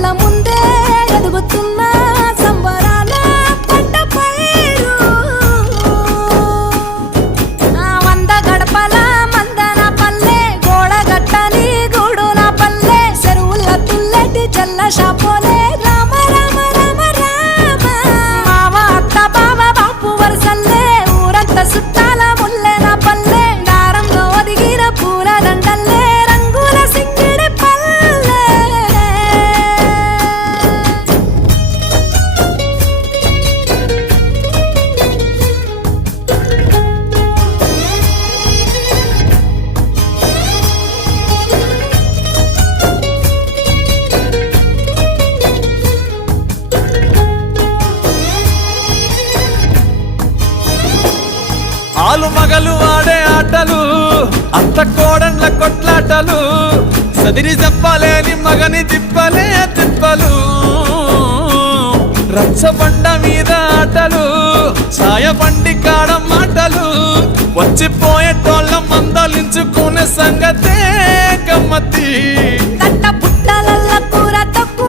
కళ్ళ ముందే ఎదుగుతున్న సంబరాల పంట పైరు వంద గడపల మందన పల్లె గోడగట్టని గూడున పల్లె చెరువుల తుల్లటి చల్ల షాపోలే రామ రామ రామ రామ మావ అత్త బావ బాపు వరసల్లే ఊరంత సుట్టాల ముల్లెన పల్లె దారంలో ఒదిగిన పూల దండల్లే రంగుల సింగిడి పల్లె ఆలు మగలు ఆడే ఆటలు అత్త కోడళ్ళ కొట్లాటలు సదిరి చెప్పలేని మగని తిప్పలే తిప్పలు రచ్చబండ మీద ఆటలు సాయబండి కాడ మాటలు వచ్చిపోయేటోళ్ళ మందలించుకునే సంగతే గమ్మతి